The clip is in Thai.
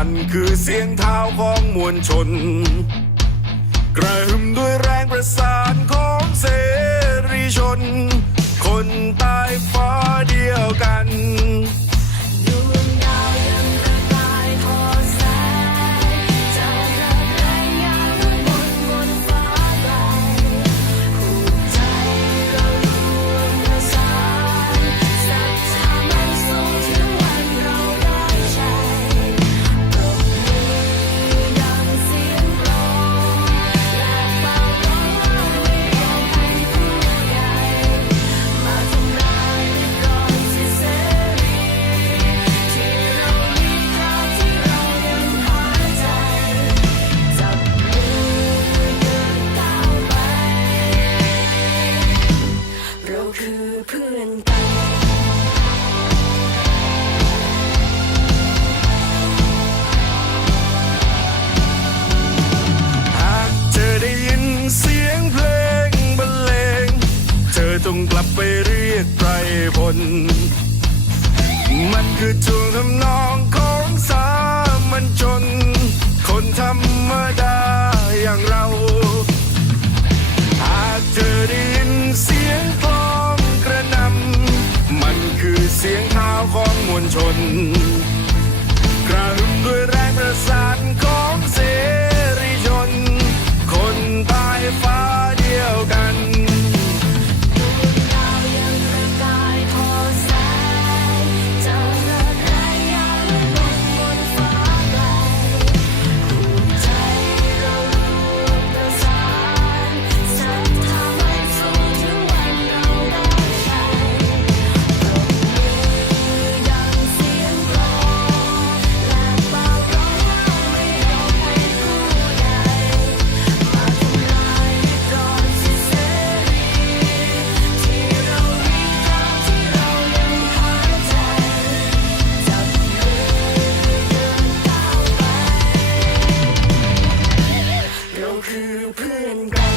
ันคือเสียงเท้าของมวลชน กระหึ่มด้วยแรงประสานของเสรีชน คนใต้ฟ้า งกลับไปเรียกไพรพล มันคือช่วงทำนองของสามัญชน คนธรรมดาอย่างเรา หากเธอได้ยินเสียงกลองกระหนำมันคือเสียงเท้าของมวลชน กระหึมด้วย Gun.